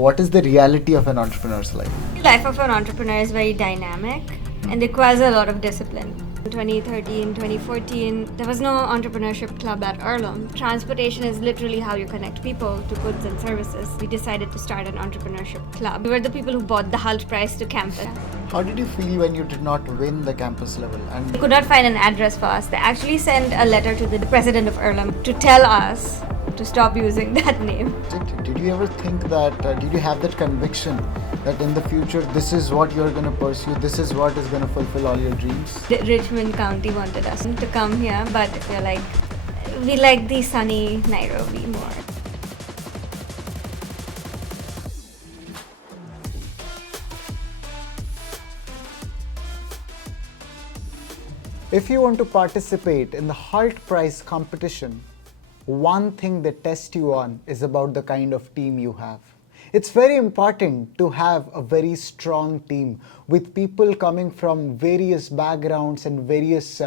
What is the reality of an entrepreneur's life? The life of an entrepreneur is very dynamic and requires a lot of discipline. In 2013, 2014, there was no entrepreneurship club at Earlham. Transportation is literally how you connect people to goods and services. We decided to start an entrepreneurship club. We were the people who bought the Hult Prize to campus. How did you feel when you did not win the campus level? And They could not find an address for us. They actually sent a letter to the president of Earlham to tell us to stop using that name. did you ever think that, did you have that conviction that in the future this is what you're going to pursue, this is what is going to fulfill all your dreams? Richmond County wanted us to come here, but we like the sunny Nairobi more. If you want to participate in the Hult Prize competition, one thing they test you on is about the kind of team you have. It's very important to have a very strong team with people coming from various backgrounds and various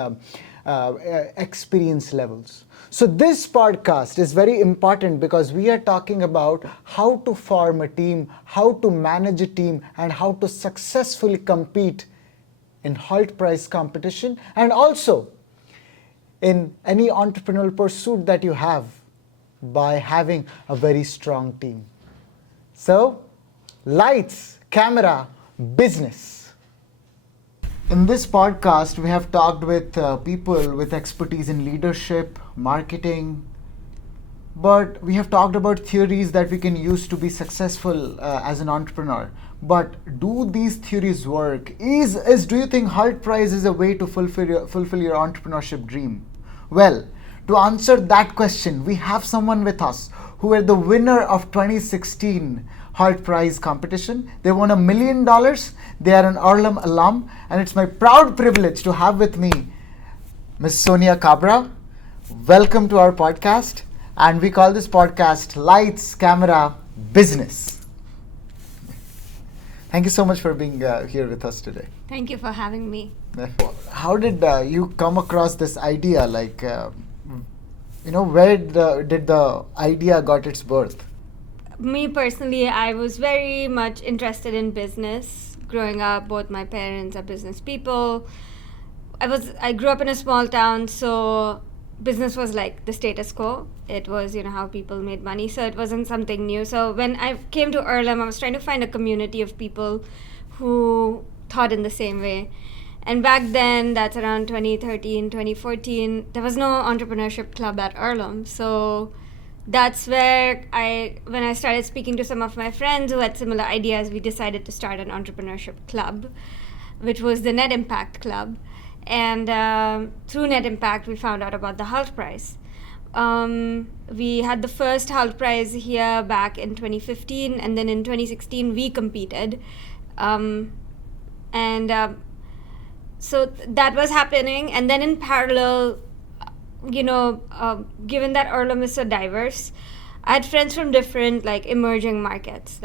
experience levels. So this podcast is very important because we are talking about how to form a team, how to manage a team, and how to successfully compete in Hult Prize competition, and also in any entrepreneurial pursuit that you have by having a very strong team. So, lights, camera, business. In this podcast, we have talked with people with expertise in leadership, marketing, but we have talked about theories that we can use to be successful as an entrepreneur. But do these theories work? Do you think Hult Prize is a way to fulfill your entrepreneurship dream? Well, to answer that question, we have someone with us who were the winner of 2016 Hult Prize competition. They won $1 million. They are an Earlham alum, and it's my proud privilege to have with me Ms. Sonia Kabra. Welcome to our podcast, and we call this podcast Lights, Camera, Business. Thank you so much for being here with us today. Thank you for having me. How did you come across this idea? Where did the idea got its birth? Me personally, I was very much interested in business. Growing up, both my parents are business people. I grew up in a small town, so business was like the status quo. It was, how people made money, so it wasn't something new. So when I came to Earlham, I was trying to find a community of people who thought in the same way. And back then, that's around 2013, 2014, there was no entrepreneurship club at Earlham. So that's where when I started speaking to some of my friends who had similar ideas, we decided to start an entrepreneurship club, which was the Net Impact Club. And through Net Impact, we found out about the Hult Prize. We had the first Hult Prize here back in 2015, and then in 2016, we competed. So that was happening. And then in parallel, given that Earlham is so diverse, I had friends from different emerging markets,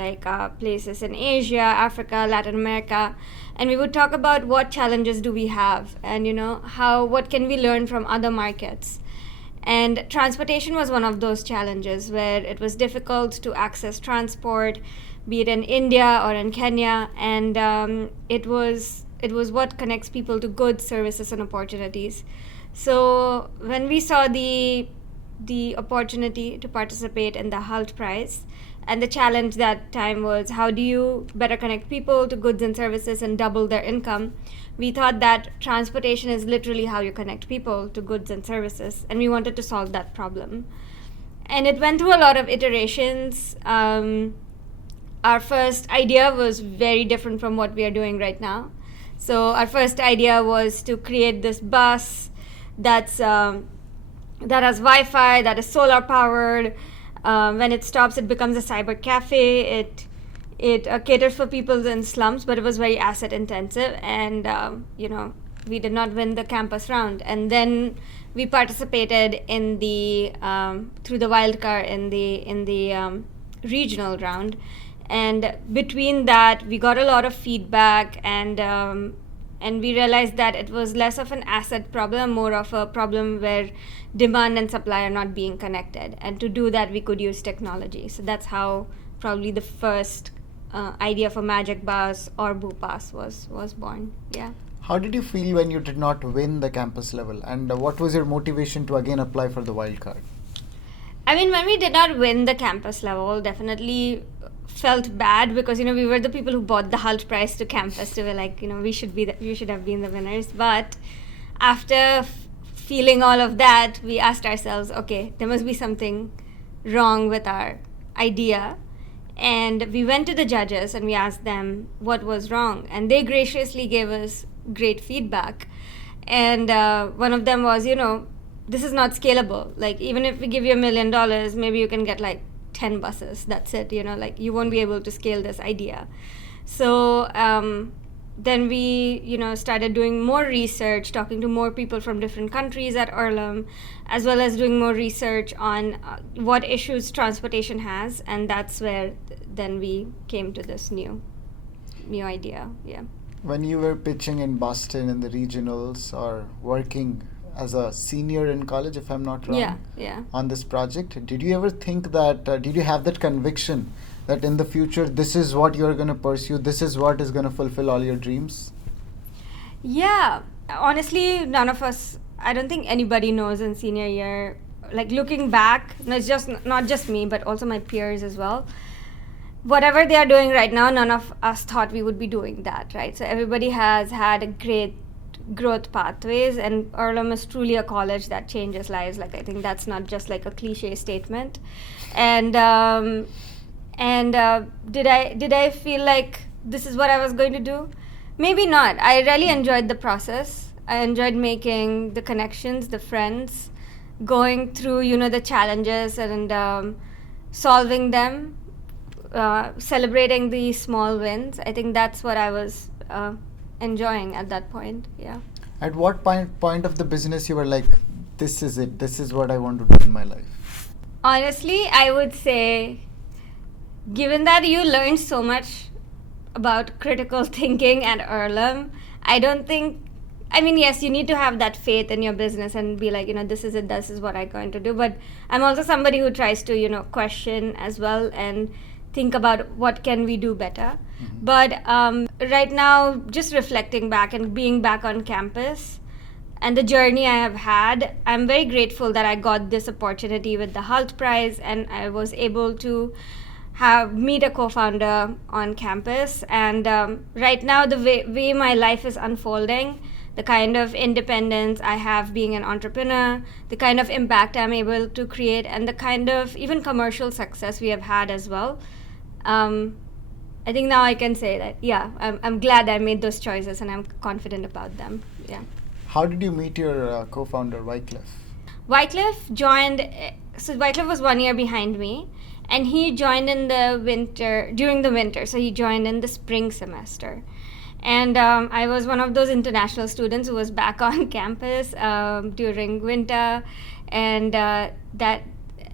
places in Asia, Africa, Latin America, and we would talk about what challenges do we have, and what can we learn from other markets. And transportation was one of those challenges where it was difficult to access transport, be it in India or in Kenya, and it was what connects people to goods, services, and opportunities. So when we saw the opportunity to participate in the Hult Prize, and the challenge that time was, how do you better connect people to goods and services and double their income? We thought that transportation is literally how you connect people to goods and services, and we wanted to solve that problem. And it went through a lot of iterations. Our first idea was very different from what we are doing right now. So our first idea was to create this bus that has Wi-Fi, that is solar powered. When it stops, it becomes a cyber cafe. It caters for people in slums, but it was very asset intensive, and we did not win the campus round. And then we participated in through the wildcard in the regional round. And between that, we got a lot of feedback, and we realized that it was less of an asset problem, more of a problem where demand and supply are not being connected. And to do that, we could use technology. So that's how probably the first idea for Magic Bus or BuuPass was born. Yeah. How did you feel when you did not win the campus level, and what was your motivation to again apply for the wildcard? I mean, when we did not win the campus level, definitely felt bad because we were the people who bought the Hult Prize to campus. To be like, we should have been the winners. But after feeling all of that, we asked ourselves, okay, there must be something wrong with our idea. And we went to the judges and we asked them what was wrong, and they graciously gave us great feedback. And one of them was, this is not scalable. Like, even if we give you $1 million, maybe you can get like 10 buses. That's it. Like, you won't be able to scale this idea. So then we, started doing more research, talking to more people from different countries at Earlham, as well as doing more research on what issues transportation has, and that's where then we came to this new idea. Yeah. When you were pitching in Boston in the regionals or working as a senior in college, if I'm not wrong, on this project, did you ever think that, did you have that conviction that in the future this is what you're going to pursue, this is what is going to fulfill all your dreams? Yeah. Honestly, none of us, I don't think anybody knows in senior year, like looking back, it's just not just me, but also my peers as well. Whatever they are doing right now, none of us thought we would be doing that, right? So everybody has had a great growth pathways, and Earlham is truly a college that changes lives. Like, I think that's not just like a cliche statement. And did I feel like this is what I was going to do? Maybe not. I really enjoyed the process. I enjoyed making the connections, the friends, going through, the challenges and solving them, celebrating the small wins. I think that's what I was enjoying at that point. Yeah. At what point of the business you were like, this is it, this is what I want to do in my life? Honestly, I would say, given that you learned so much about critical thinking at Earlham, yes, you need to have that faith in your business and be like, this is it, this is what I'm going to do. But I'm also somebody who tries to, question as well and think about what can we do better. Mm-hmm. But right now, just reflecting back and being back on campus and the journey I have had, I'm very grateful that I got this opportunity with the Hult Prize, and I was able to meet a co-founder on campus. And right now, the way my life is unfolding, the kind of independence I have being an entrepreneur, the kind of impact I'm able to create, and the kind of even commercial success we have had as well. I think now I can say that, I'm glad I made those choices and I'm confident about them. Yeah. How did you meet your co-founder, Wycliffe? Wycliffe joined, so Wycliffe was 1 year behind me, and he joined during the winter, so he joined in the spring semester. And I was one of those international students who was back on campus during winter, and I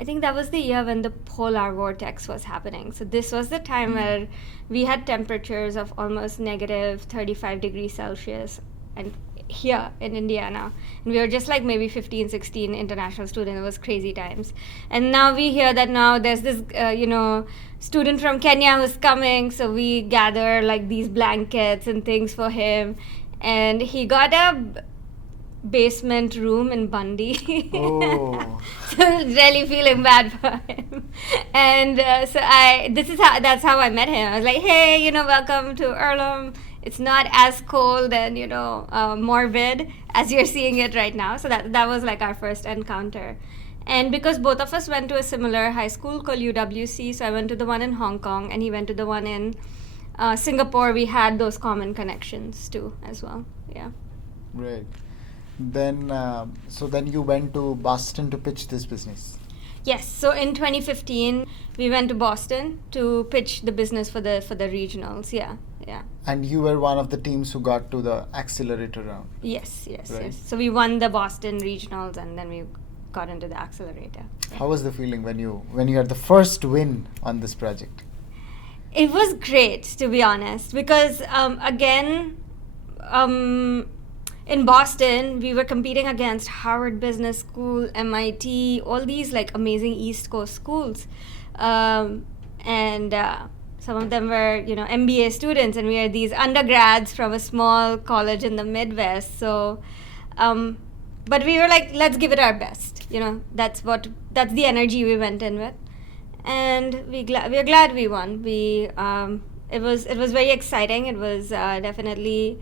think that was the year when the polar vortex was happening. So this was the time where we had temperatures of almost negative 35 degrees Celsius, and here in India now. And we were just like maybe 15, 16 international students. It was crazy times. And now we hear that now there's this, student from Kenya who's coming. So we gather like these blankets and things for him. And he got a basement room in Bundy. Oh. So I was really feeling bad for him. And that's how I met him. I was like, hey, welcome to Earlham. It's not as cold and, morbid as you're seeing it right now. So that was like our first encounter. And because both of us went to a similar high school called UWC, so I went to the one in Hong Kong and he went to the one in Singapore, we had those common connections too as well. Yeah. Right. Then, then you went to Boston to pitch this business. Yes. So in 2015, we went to Boston to pitch the business for the regionals. Yeah. Yeah. And you were one of the teams who got to the accelerator round. Yes. Right. Yes. So we won the Boston regionals and then we got into the accelerator. Yeah. How was the feeling when you had the first win on this project? It was great, to be honest, because in Boston, we were competing against Harvard Business School, MIT, all these like amazing East Coast schools. And and some of them were, MBA students, and we are these undergrads from a small college in the Midwest. So, but we were like, let's give it our best. That's the energy we went in with, and we're glad we won. It was very exciting. It was definitely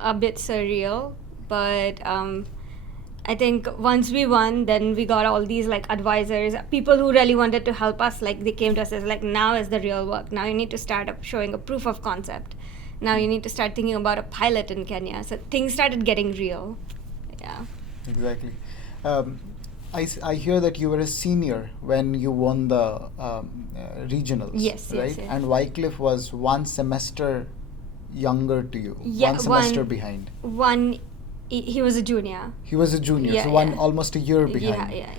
a bit surreal, but I think once we won, then we got all these like advisors, people who really wanted to help us. Like they came to us as like, now is the real work. Now you need to start up showing a proof of concept. Now you need to start thinking about a pilot in Kenya. So things started getting real. Yeah. Exactly. I hear that you were a senior when you won the regionals. Yes, right? yes, yes. And Wycliffe was one semester younger to you. Yeah, one semester behind. He was a junior. He was a junior, Yeah, so yeah. almost a year behind. Yeah.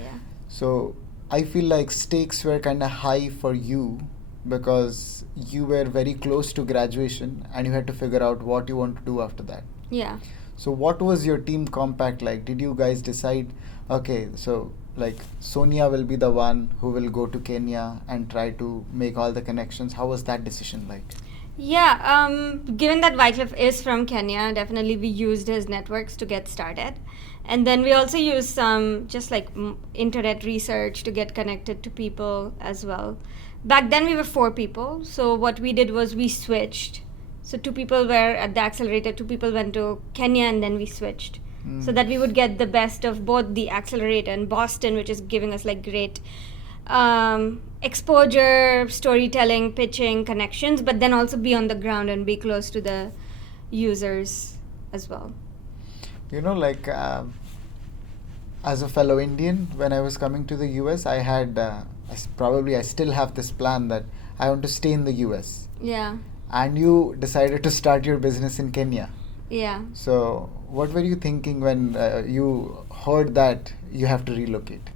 So I feel like stakes were kind of high for you because you were very close to graduation and you had to figure out what you want to do after that. Yeah. So what was your team compact like? Did you guys decide, okay, so like Sonia will be the one who will go to Kenya and try to make all the connections? How was that decision like? Yeah, given that Wycliffe is from Kenya, definitely we used his networks to get started. And then we also used some just like internet research to get connected to people as well. Back then we were 4 people, so what we did was we switched. So 2 people were at the accelerator, 2 people went to Kenya, and then we switched. So that we would get the best of both the accelerator and Boston, which is giving us like great exposure, storytelling, pitching, connections, but then also be on the ground and be close to the users as well. Like as a fellow Indian, when I was coming to the US, I had I still have this plan that I want to stay in the US. Yeah. And you decided to start your business in Kenya. Yeah. So what were you thinking when you heard that you have to relocate?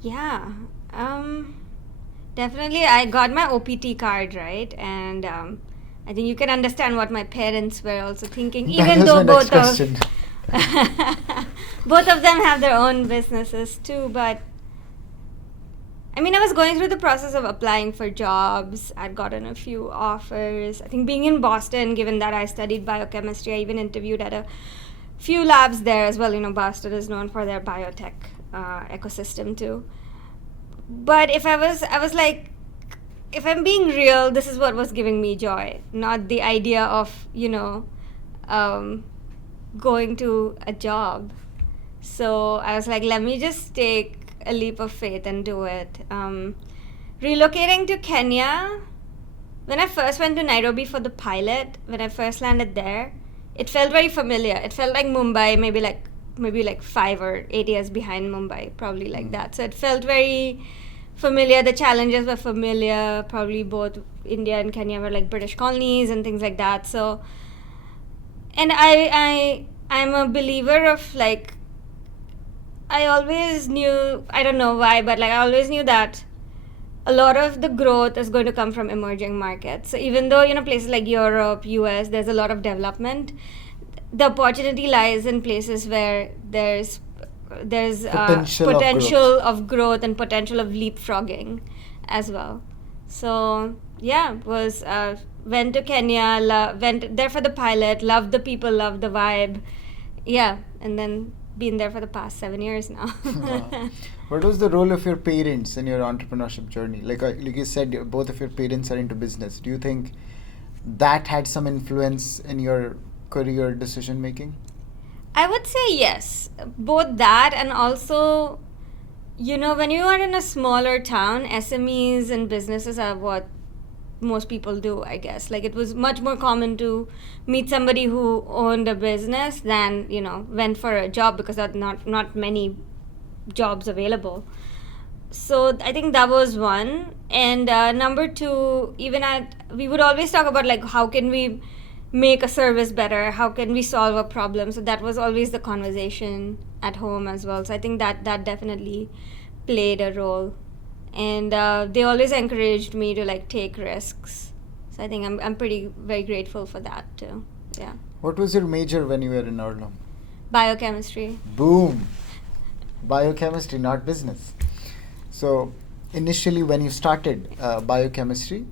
Yeah. Definitely I got my OPT card, right? And I think you can understand what my parents were also thinking, even though both of them have their own businesses too. But I mean, I was going through the process of applying for jobs. I'd gotten a few offers. I think being in Boston, given that I studied biochemistry, I even interviewed at a few labs there as well. Boston is known for their biotech ecosystem too. But if I was like, if I'm being real, this is what was giving me joy, not the idea of, going to a job. So I was like, let me just take a leap of faith and do it. Relocating to Kenya, when I first went to Nairobi for the pilot, when I first landed there, it felt very familiar. It felt like Mumbai, maybe like 5 or 8 years behind Mumbai, probably like that. So it felt very familiar. The challenges were familiar. Probably both India and Kenya were like British colonies and things like that. So, and I'm a believer of like, I always knew, I don't know why, but like I always knew that a lot of the growth is going to come from emerging markets. So even though, places like Europe, US, there's a lot of development, the opportunity lies in places where there's potential of growth and potential of leapfrogging as well. So yeah, went to Kenya, went there for the pilot, loved the people, loved the vibe. Yeah, and then been there for the past 7 years now. What was the role of your parents in your entrepreneurship journey? Like you said, both of your parents are into business. Do you think that had some influence in your career decision making? I would say yes. Both that and also, when you are in a smaller town, SMEs and businesses are what most people do, I guess. Like it was much more common to meet somebody who owned a business than, went for a job, because there are not many jobs available. So I think that was one. And number 2, we would always talk about like, how can we make a service better? How can we solve a problem? So that was always the conversation at home as well. So I think that definitely played a role. And they always encouraged me to like take risks. So I think I'm very grateful for that too. Yeah. What was your major when you were in Earlham? Biochemistry. Boom. Biochemistry, not business. So Initially, when you started biochemistry,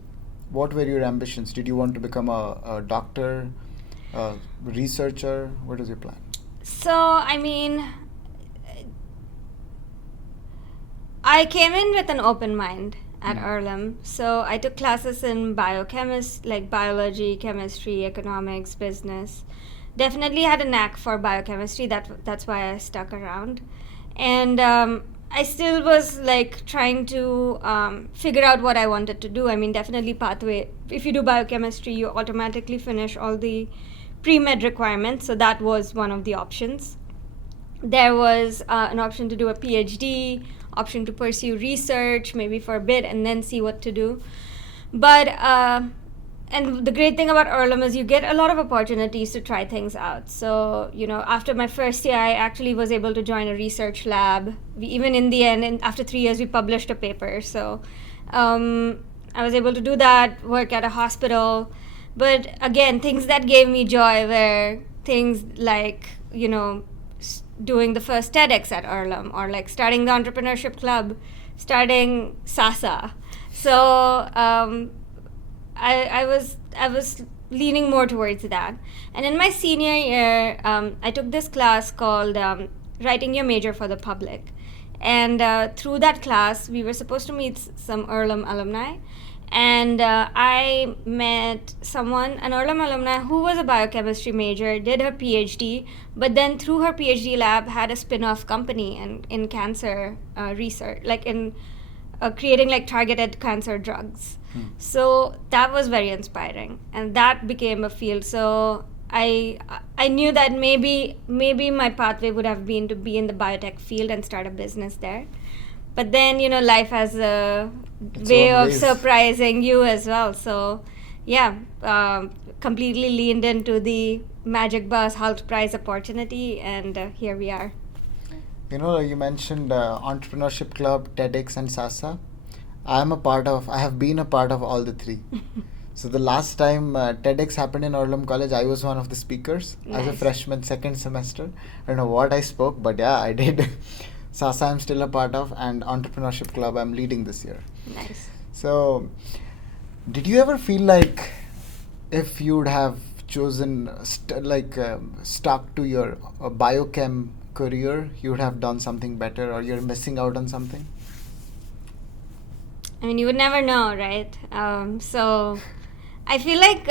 what were your ambitions? Did you want to become a doctor, a researcher? What was your plan? So, I mean, I came in with an open mind at Earlham. So I took classes in like biology, chemistry, economics, business. Definitely had a knack for biochemistry. That's why I stuck around. And I still was like trying to figure out what I wanted to do. I mean, definitely pathway. If you do biochemistry, you automatically finish all the pre-med requirements. So that was one of the options. There was an option to do a PhD, option to pursue research, maybe for a bit, and then see what to do. But and the great thing about Earlham is you get a lot of opportunities to try things out. So, after my first year, I actually was able to join a research lab. Even in the end, after 3 years, we published a paper. So I was able to do that, work at a hospital. But again, things that gave me joy were things like, doing the first TEDx at Earlham, or like starting the entrepreneurship club, starting SASA. So I was leaning more towards that. And in my senior year, I took this class called Writing Your Major for the Public. And through that class, we were supposed to meet some Earlham alumni. And I met an Earlham alumna who was a biochemistry major, did her PhD, but then through her PhD lab had a spin-off company in cancer research, like in creating like targeted cancer drugs. So that was very inspiring, and that became a field. So I knew that maybe my pathway would have been to be in the biotech field and start a business there. But then, life has a way of surprising you as well. So, yeah, completely leaned into the Magic Bus Hult Prize opportunity, and here we are. You mentioned Entrepreneurship Club, TEDx, and SASA. I have been a part of all the three. So the last time TEDx happened in Earlham College, I was one of the speakers as a freshman, second semester. I don't know what I spoke, but yeah, I did. SASA I'm still a part of, and Entrepreneurship Club I'm leading this year. Nice. So, did you ever feel like if you'd have chosen, stuck to your biochem career, you would have done something better, or you're missing out on something? I mean, you would never know, right? So, I feel like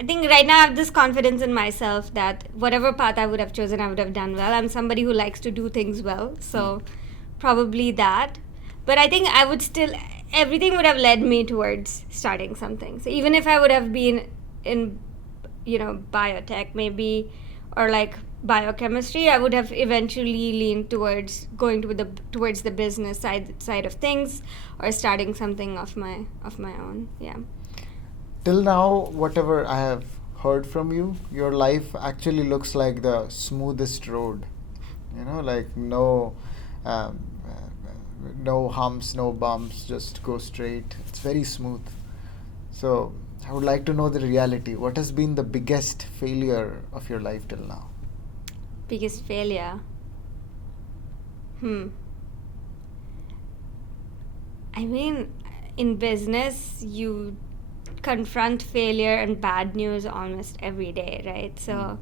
I think right now I have this confidence in myself that whatever path I would have chosen, I would have done well. I'm somebody who likes to do things well, so probably that. But I think everything would have led me towards starting something. So even if I would have been in, biotech maybe, or like biochemistry, I would have eventually leaned towards going towards the business side of things, or starting something of my own. Yeah. Till now, whatever I have heard from you, your life actually looks like the smoothest road. Like no humps, no bumps, just go straight. It's very smooth. So I would like to know the reality. What has been the biggest failure of your life till now? Biggest failure? I mean, in business, you confront failure and bad news almost every day, right? So,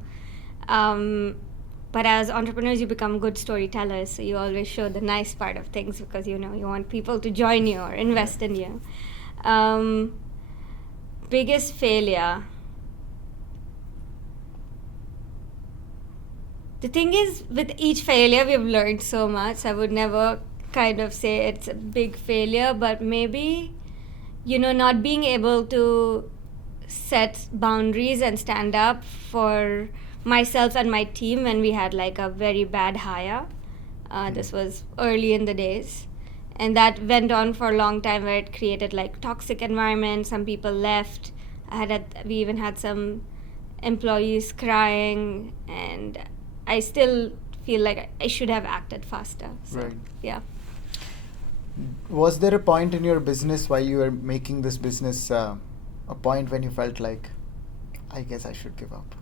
but as entrepreneurs, you become good storytellers. So you always show the nice part of things because you want people to join you or invest in you. Biggest failure. The thing is, with each failure, we've learned so much. I would never kind of say it's a big failure, but maybe not being able to set boundaries and stand up for myself and my team when we had like a very bad hire. This was early in the days. And that went on for a long time where it created like toxic environment. Some people left. We even had some employees crying, and I still feel like I should have acted faster. So, right. Yeah. Was there a point in your business while you were making this business, a point when you felt like, I guess I should give up?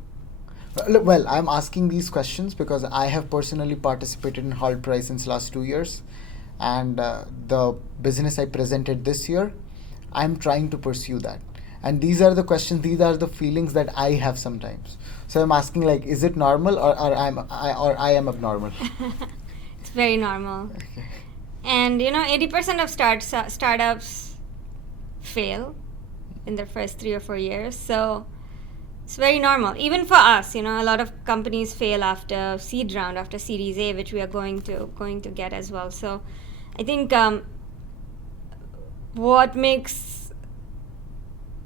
Well, I'm asking these questions because I have personally participated in Hult Prize since last 2 years. and the business I presented this year, I'm trying to pursue that. And these are the questions, these are the feelings that I have sometimes. So I'm asking, like, is it normal, or I am abnormal? It's very normal. Okay. And 80% of startups fail in their first 3 or 4 years. So it's very normal. Even for us, a lot of companies fail after seed round, after Series A, which we are going to get as well. So I think what makes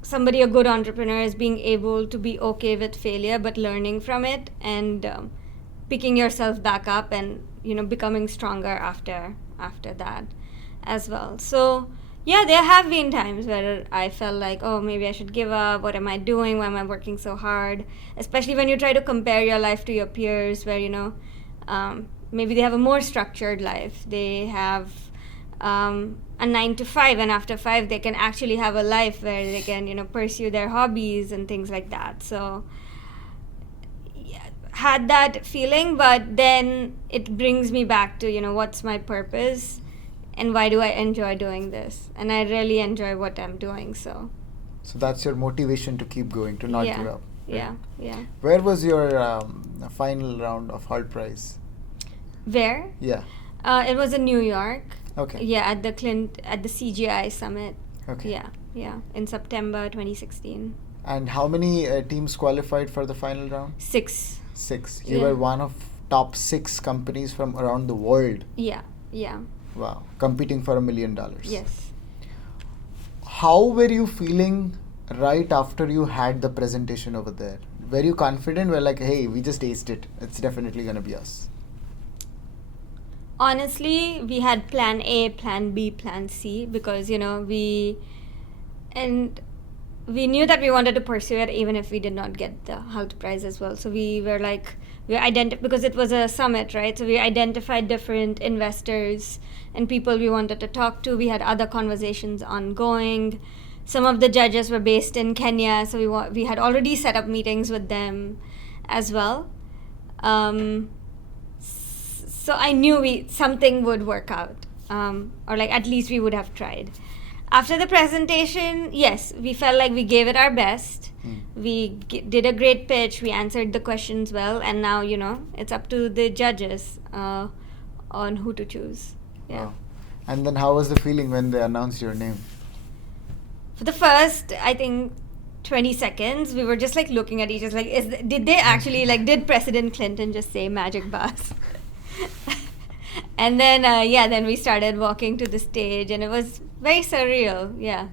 somebody a good entrepreneur is being able to be okay with failure, but learning from it and picking yourself back up and becoming stronger after that as well. So yeah, there have been times where I felt like, oh, maybe I should give up. What am I doing? Why am I working so hard? Especially when you try to compare your life to your peers, where maybe they have a more structured life. They have a 9 to 5, and after 5 they can actually have a life where they can pursue their hobbies and things like that. So yeah, had that feeling, but then it brings me back to what's my purpose and why do I enjoy doing this, and I really enjoy what I'm doing. So that's your motivation to keep going, to not give up. Yeah, yeah. Where was your final round of Hult Prize? Where? Yeah. It was in New York. Okay. Yeah, at the CGI Summit. Okay. Yeah, in September 2016. And how many teams qualified for the final round? 6. 6. You Yeah. were one of top 6 companies from around the world. Yeah. Wow. Competing for $1 million. Yes. How were you feeling right after you had the presentation over there? Were you confident? Were like, hey, we just aced it. It's definitely going to be us. Honestly, we had plan A, plan B, plan C, because we knew that we wanted to pursue it even if we did not get the Hult Prize as well. So we were like, because it was a summit, right? So we identified different investors and people we wanted to talk to. We had other conversations ongoing. Some of the judges were based in Kenya, so we had already set up meetings with them as well. So I knew something would work out, or like at least we would have tried. After the presentation, yes, we felt like we gave it our best. We did a great pitch. We answered the questions well, and now it's up to the judges on who to choose. Yeah. Wow. And then how was the feeling when they announced your name? For the first, I think, 20 seconds, we were just like looking at each other, like, did they actually did President Clinton just say magic bus? And then then we started walking to the stage, and it was very surreal. Yeah.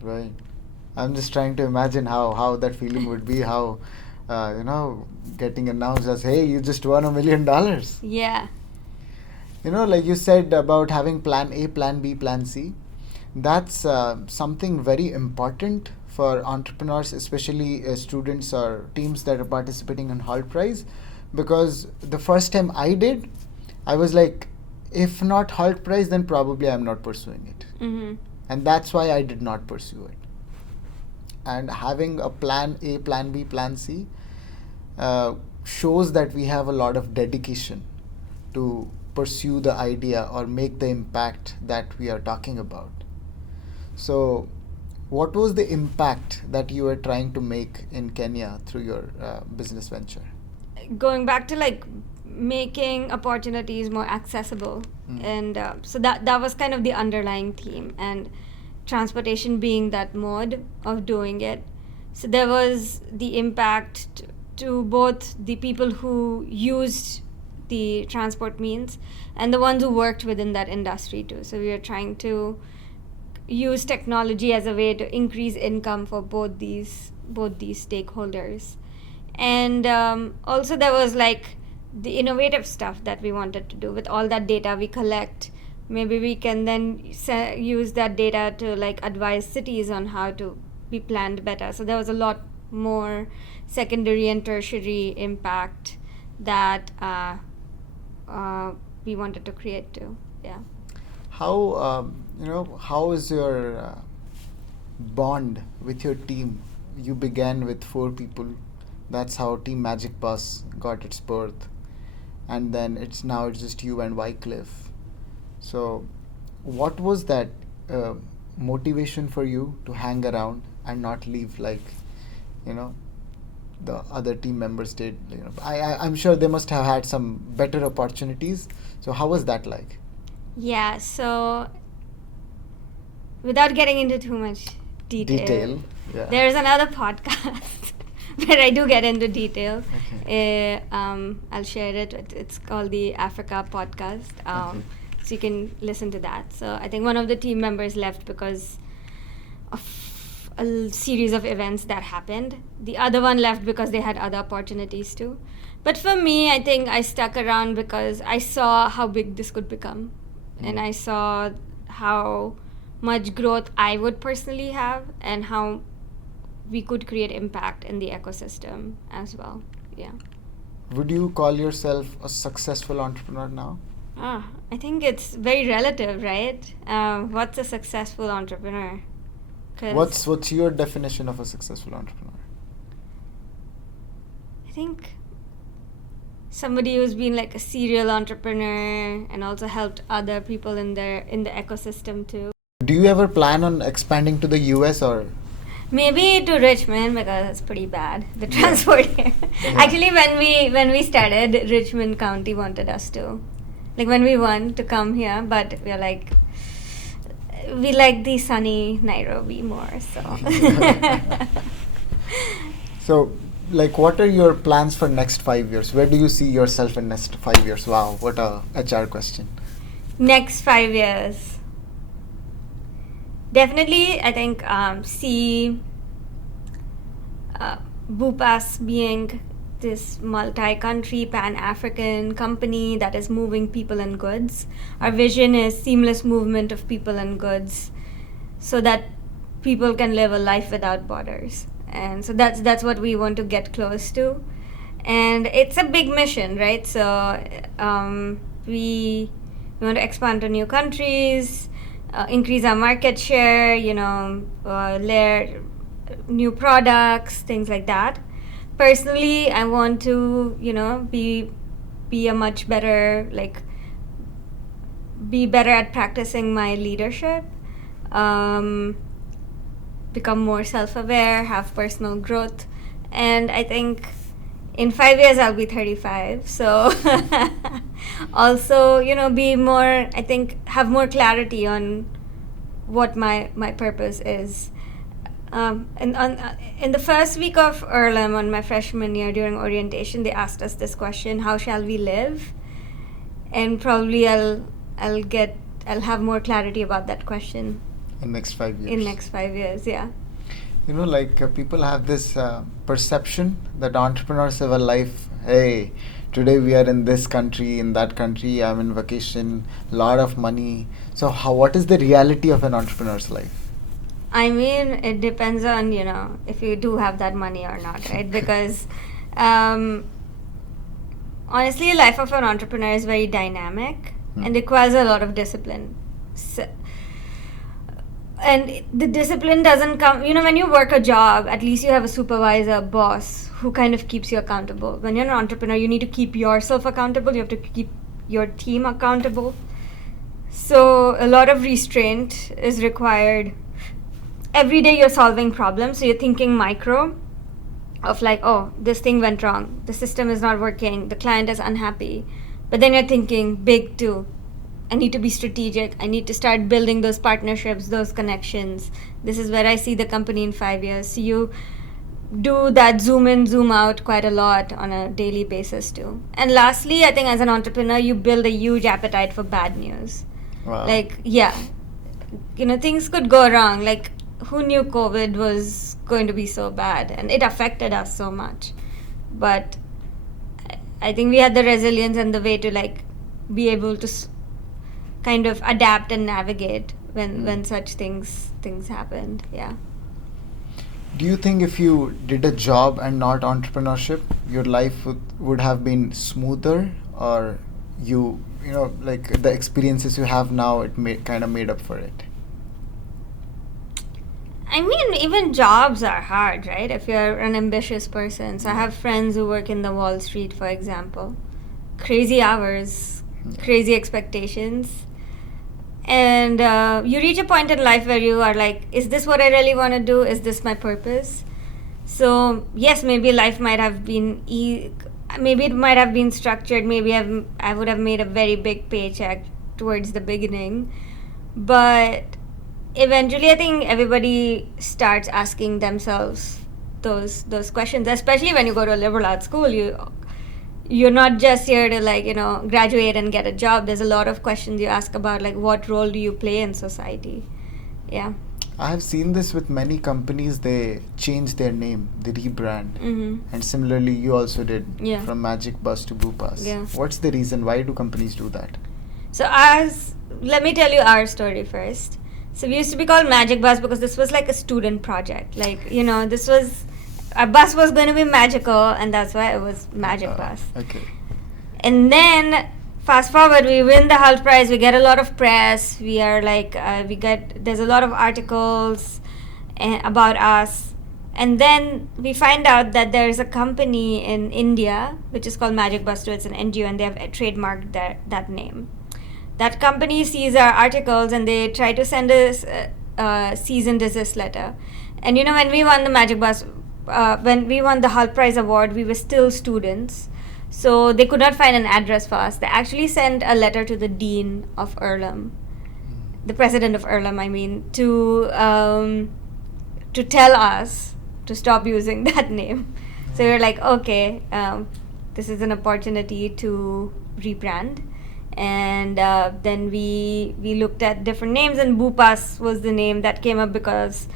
Right. I'm just trying to imagine how that feeling would be, how getting announced as, hey, you just won $1 million. Yeah. Like you said about having plan A, plan B, plan C, that's something very important for entrepreneurs, especially students or teams that are participating in Hult Prize, because the first time I did, I was like, if not Hult Prize, then probably I'm not pursuing it. Mm-hmm. And that's why I did not pursue it. And having a plan A, plan B, plan C shows that we have a lot of dedication to pursue the idea or make the impact that we are talking about. So what was the impact that you were trying to make in Kenya through your business venture? Going back to making opportunities more accessible, and so that was kind of the underlying theme, and transportation being that mode of doing it. So there was the impact to both the people who used the transport means and the ones who worked within that industry too. So we were trying to use technology as a way to increase income for both these stakeholders. And also there was the innovative stuff that we wanted to do with all that data we collect. Maybe we can then use that data to advise cities on how to be planned better. So there was a lot more secondary and tertiary impact that we wanted to create too. Yeah. How how is your bond with your team? You began with 4 people. That's how Team Magic Bus got its birth, and then it's just you and Wycliffe. So, what was that motivation for you to hang around and not leave like, you know, the other team members did? You know, I'm sure they must have had some better opportunities. So, how was that like? Yeah, so without getting into too much detail, yeah. there's another podcast where I do get into detail. Okay. I'll share it. It's called the Africa podcast. Okay. So you can listen to that. So I think one of the team members left because of a series of events that happened. The other one left because they had other opportunities too. But for me, I think I stuck around because I saw how big this could become. And I saw how much growth I would personally have and how we could create impact in the ecosystem as well. Yeah. Would you call yourself a successful entrepreneur now? I think it's very relative, right? What's a successful entrepreneur? What's your definition of a successful entrepreneur? I think somebody who's been like a serial entrepreneur and also helped other people in the ecosystem too. Do you ever plan on expanding to the US or? Maybe to Richmond because it's pretty bad, the transport here. Yeah. Actually, when we started, Richmond County wanted us to, like when we won, to come here, but we're like, we like the sunny Nairobi more, so. So, like, what are your plans for next 5 years? Where do you see yourself in next 5 years? Wow, what a HR question. Next 5 years. Definitely, I think see BuuPass being this multi-country, pan-African company that is moving people and goods. Our vision is seamless movement of people and goods so that people can live a life without borders. And so that's what we want to get close to. And it's a big mission, right? So we want to expand to new countries, increase our market share, layer new products, things like that. Personally, I want to, be a much better, be better at practicing my leadership, become more self-aware, have personal growth. And I think in 5 years, I'll be 35. So also, be more, I think, have more clarity on what my purpose is. And in the first week of Earlham on my freshman year during orientation, they asked us this question: how shall we live? And probably I'll have more clarity about that question in next 5 years. In next 5 years, yeah. People have this perception that entrepreneurs have a life. Hey, today we are in this country, in that country. I'm in vacation, lot of money. So, what is the reality of an entrepreneur's life? I mean, it depends on, if you do have that money or not, right? Because honestly, the life of an entrepreneur is very dynamic and requires a lot of discipline. And the discipline doesn't come, when you work a job, at least you have a supervisor, boss, who kind of keeps you accountable. When you're an entrepreneur, you need to keep yourself accountable. You have to keep your team accountable. So a lot of restraint is required. Every day you're solving problems, so you're thinking micro of like, oh, this thing went wrong, the system is not working, the client is unhappy. But then you're thinking big too. I need to be strategic. I need to start building those partnerships, those connections. This is where I see the company in 5 years. So you do that zoom in, zoom out quite a lot on a daily basis too. And lastly, I think as an entrepreneur, you build a huge appetite for bad news. Wow. Things could go wrong. Like, who knew COVID was going to be so bad? And it affected us so much. But I think we had the resilience and the way to be able to kind of adapt and navigate when such things happened. Yeah. Do you think if you did a job and not entrepreneurship, your life would have been smoother, or the experiences you have now, it kind of made up for it? I mean, even jobs are hard, right? If you're an ambitious person. So I have friends who work in the Wall Street, for example. Crazy hours, crazy expectations. And you reach a point in life where you are like, is this what I really want to do? Is this my purpose? So yes, maybe life might have been maybe it might have been structured. Maybe I would have made a very big paycheck towards the beginning, but eventually I think everybody starts asking themselves those questions, especially when you go to a liberal arts school. You're not just here to like, graduate and get a job. There's a lot of questions you ask about, like, what role do you play in society? Yeah. I have seen this with many companies. They change their name, they rebrand. Mm-hmm. And similarly, you also did, Yeah. from Magic Bus to BuuPass. Yeah. What's the reason? Why do companies do that? So let me tell you our story first. So we used to be called Magic Bus because this was like a student project. Like, this was, our bus was going to be magical, and that's why it was Magic Bus. Okay. And then fast forward, we win the Hult Prize, we get a lot of press, we are like, there's a lot of articles about us. And then we find out that there's a company in India which is called Magic Bus, it's an NGO, and they have trademarked that name. That company sees our articles and they try to send us a cease and desist letter. And when we won the Magic Bus, when we won the Hult Prize award, we were still students. So they could not find an address for us. They actually sent a letter to the dean of Earlham, the president of Earlham, I mean, to tell us to stop using that name. So we were like, okay, this is an opportunity to rebrand. And then we looked at different names, and BuuPass was the name that came up because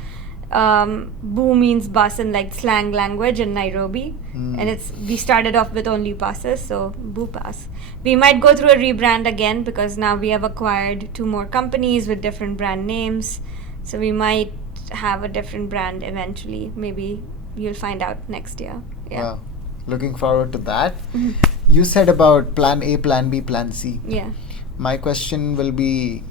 Boo means bus in like slang language in Nairobi, and we started off with only buses, so BuuPass. We might go through a rebrand again because now we have acquired 2 more companies with different brand names, so we might have a different brand eventually. Maybe you'll find out next year. Yeah. Wow. Looking forward to that. Mhm. You said about plan A, plan B, plan C. Yeah. My question will be,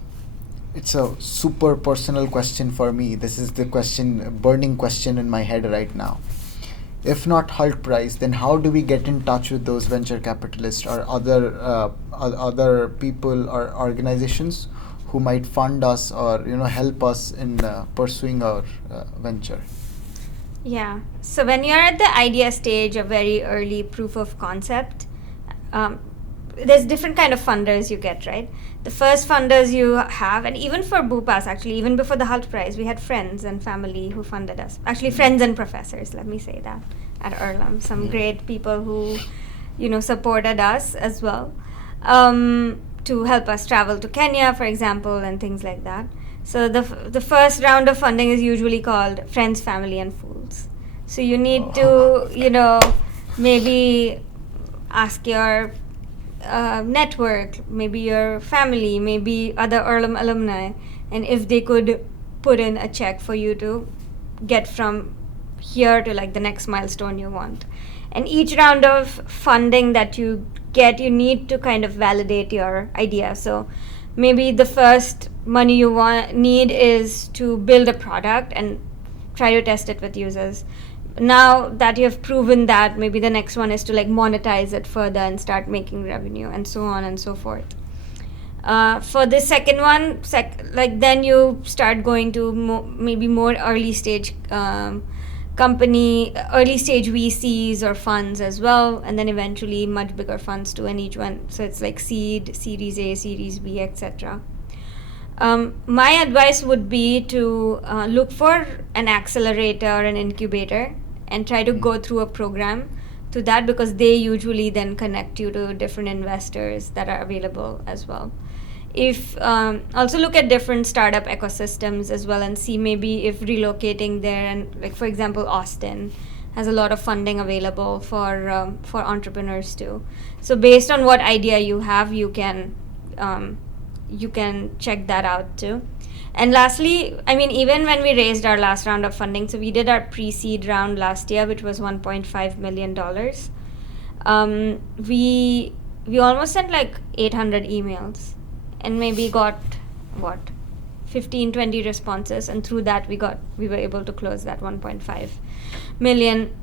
it's a super personal question for me. This is the burning question in my head right now. If not Hult Prize, then how do we get in touch with those venture capitalists or other people or organizations who might fund us or help us in pursuing our venture? Yeah. So when you're at the idea stage, a very early proof of concept, there's different kind of funders you get, right? The first funders you have, and even for BuuPass, actually, even before the Hult Prize, we had friends and family who funded us. Actually, friends and professors, let me say that, at Earlham. Some great people who, supported us as well, to help us travel to Kenya, for example, and things like that. So the first round of funding is usually called Friends, Family, and Fools. So you need to, maybe ask your network, maybe your family, maybe other Earlham alumni, and if they could put in a check for you to get from here to like the next milestone you want. And each round of funding that you get, you need to kind of validate your idea. So maybe the first money you need is to build a product and try to test it with users. Now that you have proven that, maybe the next one is to like monetize it further and start making revenue, and so on and so forth. For the second one, then you start going to maybe more early stage early stage VCs or funds as well, and then eventually much bigger funds too, and each one, so it's like seed, Series A, Series B, etc. My advice would be to look for an accelerator, an incubator, and try to go through a program to that, because they usually then connect you to different investors that are available as well. If also look at different startup ecosystems as well and see maybe if relocating there, and like for example Austin has a lot of funding available for entrepreneurs too. So based on what idea you have, you can check that out too. And lastly, I mean, even when we raised our last round of funding, so we did our pre-seed round last year, which was $1.5 million. We almost sent like 800 emails and maybe got 15-20 responses, and through that we were able to close that $1.5 million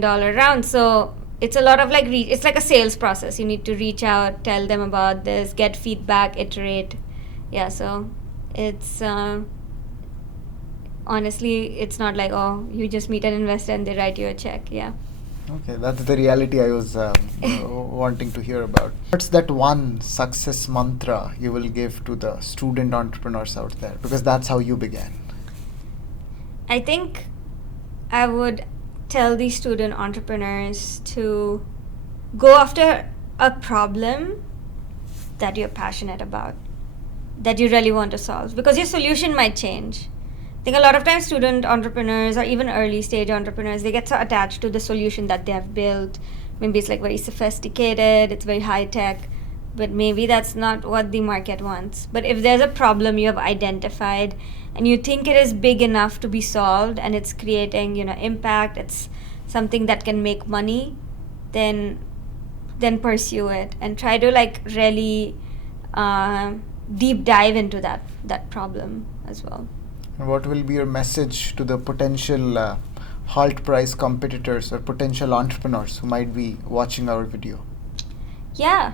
round. So it's a lot of like it's like a sales process. You need to reach out, tell them about this, get feedback, iterate. yeah, so it's honestly, it's not like, oh, you just meet an investor and they write you a check. Yeah. Okay, that's the reality I was wanting to hear about. What's that one success mantra you will give to the student entrepreneurs out there? Because that's how you began. I think I would tell these student entrepreneurs to go after a problem that you're passionate about, that you really want to solve, because your solution might change. I think a lot of times student entrepreneurs or even early stage entrepreneurs, they get so attached to the solution that they have built. Maybe it's like very sophisticated, it's very high tech, but maybe that's not what the market wants. But if there's a problem you have identified and you think it is big enough to be solved and it's creating, impact, it's something that can make money, then pursue it and try to like really deep dive into that problem as well. And what will be your message to the potential Hult Prize competitors or potential entrepreneurs who might be watching our video? Yeah.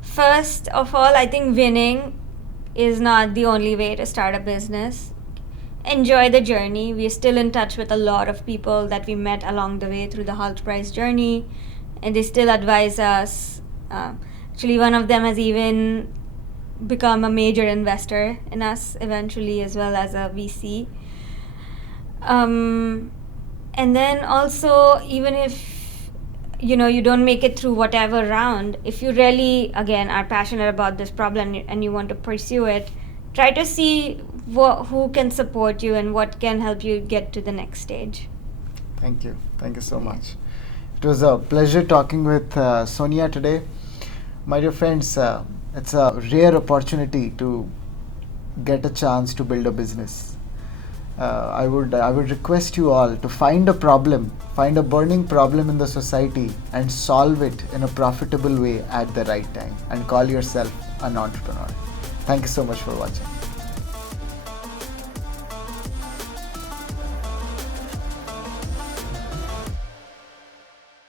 First of all, I think winning is not the only way to start a business. Enjoy the journey. We're still in touch with a lot of people that we met along the way through the Hult Prize journey, and they still advise us. Actually, one of them has even become a major investor in us eventually, as well as a VC. And then also, even if you don't make it through whatever round, if you really again are passionate about this problem and you want to pursue it, try to see who can support you and what can help you get to the next stage. Thank you so much. It was a pleasure talking with Sonia today. My dear friends, it's a rare opportunity to get a chance to build a business. I would request you all to find a burning problem in the society and solve it in a profitable way at the right time, and call yourself an entrepreneur. Thank you so much for watching.